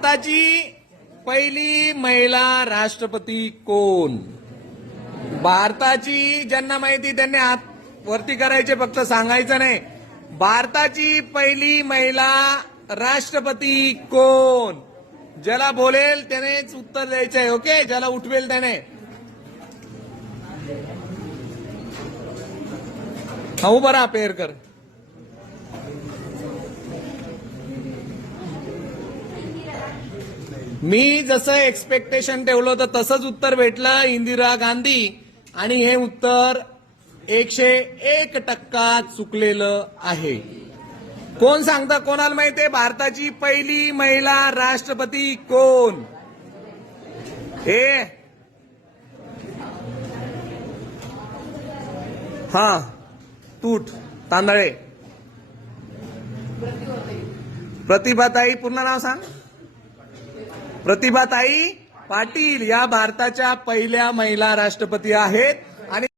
भारताची पहिली महिला राष्ट्रपती कोण? भारताची ज्यांना माहिती त्यांनी हात वरती करायचे, फक्त सांगायचं नाही. भारताची पहिली महिला राष्ट्रपती कोण? ज्याला बोलेल त्यानेच उत्तर द्यायचंय. ओके, ज्याला उठवेल त्याने. हा, उभं राहा पेरकर. मी जसं एक्सपेक्टेशन ठेवलं होतं तसंच उत्तर भेटलं, इंदिरा गांधी. आणि हे उत्तर 101% चुकलेलं आहे. कोण सांगतं? कोणाला माहितीये भारताची पहिली महिला राष्ट्रपती कोण? हा, तूट तांदळे. प्रतिभाताई, पूर्ण नाव सांग. प्रतिभाताई पाटील या भारताच्या पहिल्या महिला राष्ट्रपती आहेत. आणि